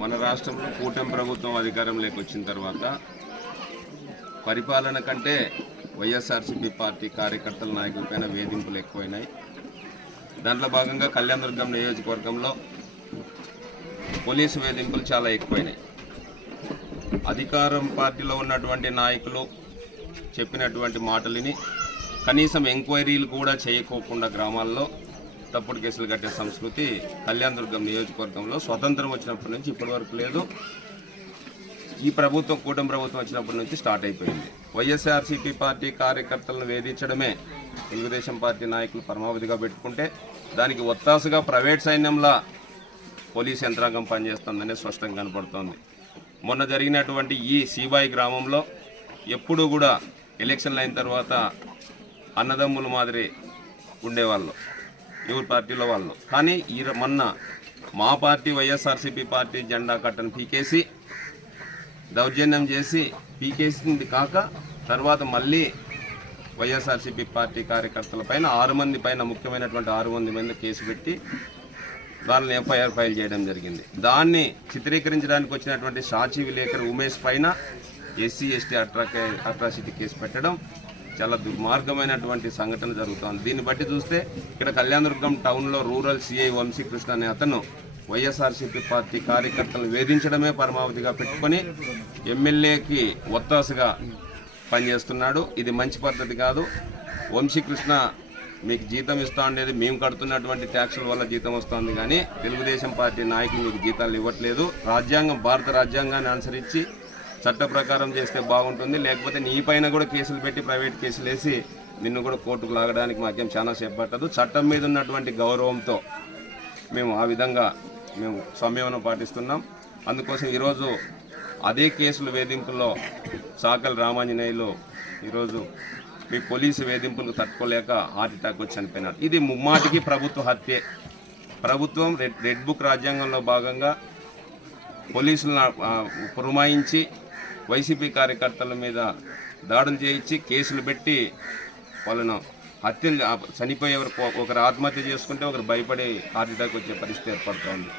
మన రాష్ట్రంలో కూటమి ప్రభుత్వం అధికారంలోకి వచ్చిన తర్వాత పరిపాలన కంటే వైఎస్ఆర్సీపీ పార్టీ కార్యకర్తల నాయకులపైన వేధింపులు ఎక్కువైనాయి. దాంట్లో భాగంగా కళ్యాణదుర్గం నియోజకవర్గంలో పోలీసు వేధింపులు చాలా ఎక్కువైనాయి. అధికారం పార్టీలో ఉన్నటువంటి నాయకులు చెప్పినటువంటి మాటలని కనీసం ఎంక్వైరీలు కూడా చేయకోకుండా గ్రామాల్లో తప్పుడు కేసులు కట్టే సంస్కృతి కళ్యాణదుర్గం నియోజకవర్గంలో స్వతంత్రం వచ్చినప్పటి నుంచి ఇప్పటి వరకు లేదు. ఈ ప్రభుత్వం కూటమి ప్రభుత్వం వచ్చినప్పటి నుంచి స్టార్ట్ అయిపోయింది. వైఎస్ఆర్సీపీ పార్టీ కార్యకర్తలను వేధించడమే తెలుగుదేశం పార్టీ నాయకులు పరమావధిగా పెట్టుకుంటే దానికి ఒత్తాసుగా ప్రైవేట్ సైన్యంలా పోలీస్ యంత్రాంగం పనిచేస్తుందనే స్పష్టంగా కనపడుతోంది. మొన్న జరిగినటువంటి ఈ సీబాయి గ్రామంలో ఎప్పుడూ కూడా ఎలక్షన్లు అయిన తర్వాత అన్నదమ్ముల మాదిరి ఉండేవాళ్ళు. ఎవరి పార్టీలో వాళ్ళు కానీ ఈ మొన్న మా పార్టీ వైఎస్ఆర్సీపీ పార్టీ జెండా కట్టను పీకేసి దౌర్జన్యం చేసి పీకేసింది కాక తర్వాత మళ్ళీ వైఎస్ఆర్సీపీ పార్టీ కార్యకర్తల పైన ఆరు మంది పైన ముఖ్యమైనటువంటి ఆరు మంది మీద కేసు పెట్టి దానిని ఎఫ్ఐఆర్ ఫైల్ చేయడం జరిగింది. దాన్ని చిత్రీకరించడానికి వచ్చినటువంటి సాక్షి విలేకరు ఉమేష్ పైన ఎస్సీ ఎస్టీ అట్రాకే అట్రాసిటీ కేసు పెట్టడం చాలా దుర్మార్గమైనటువంటి సంఘటన జరుగుతోంది. దీన్ని బట్టి చూస్తే ఇక్కడ కళ్యాణదుర్గం టౌన్లో రూరల్ సిఐ వంశీకృష్ణ అనే అతను వైఎస్ఆర్సీపీ పార్టీ కార్యకర్తలను వేధించడమే పరమావధిగా పెట్టుకొని ఎమ్మెల్యేకి ఒత్తాసుగా పనిచేస్తున్నాడు. ఇది మంచి పద్ధతి కాదు. వంశీకృష్ణ మీకు జీతం ఇస్తా ఉండేది. మేము కడుతున్నటువంటి ట్యాక్సుల వల్ల జీతం వస్తుంది కానీ తెలుగుదేశం పార్టీ నాయకులు మీకు జీతాలు ఇవ్వట్లేదు. రాజ్యాంగం భారత రాజ్యాంగాన్ని అనుసరించి చట్ట ప్రకారం చేస్తే బాగుంటుంది. లేకపోతే నీ పైన కూడా కేసులు పెట్టి ప్రైవేట్ కేసులు వేసి నిన్ను కూడా కోర్టుకు లాగడానికి మాకేం చాలా సేపు పట్టదు. చట్టం మీద ఉన్నటువంటి గౌరవంతో మేము ఆ విధంగా మేము సంయమనం పాటిస్తున్నాం. అందుకోసం ఈరోజు అదే కేసులు వేధింపుల్లో సాకల్ రామాంజనేయులు ఈరోజు మీ పోలీసు వేధింపులు తట్టుకోలేక హార్ట్ అటాక్ వచ్చి చనిపోయినాడు ఇది ముమ్మాటికి ప్రభుత్వ హత్యే. ప్రభుత్వం రెడ్ రెడ్ బుక్ రాజ్యాంగంలో భాగంగా పోలీసులను పురమాయించి వైసీపీ కార్యకర్తల మీద దాడులు చేయించి కేసులు పెట్టి వాళ్ళను హత్యలు చనిపోయే వరకు ఒకరు ఆత్మహత్య చేసుకుంటే ఒకరు భయపడి హార్ట్ అటాక్ వచ్చే పరిస్థితి ఏర్పడుతోంది.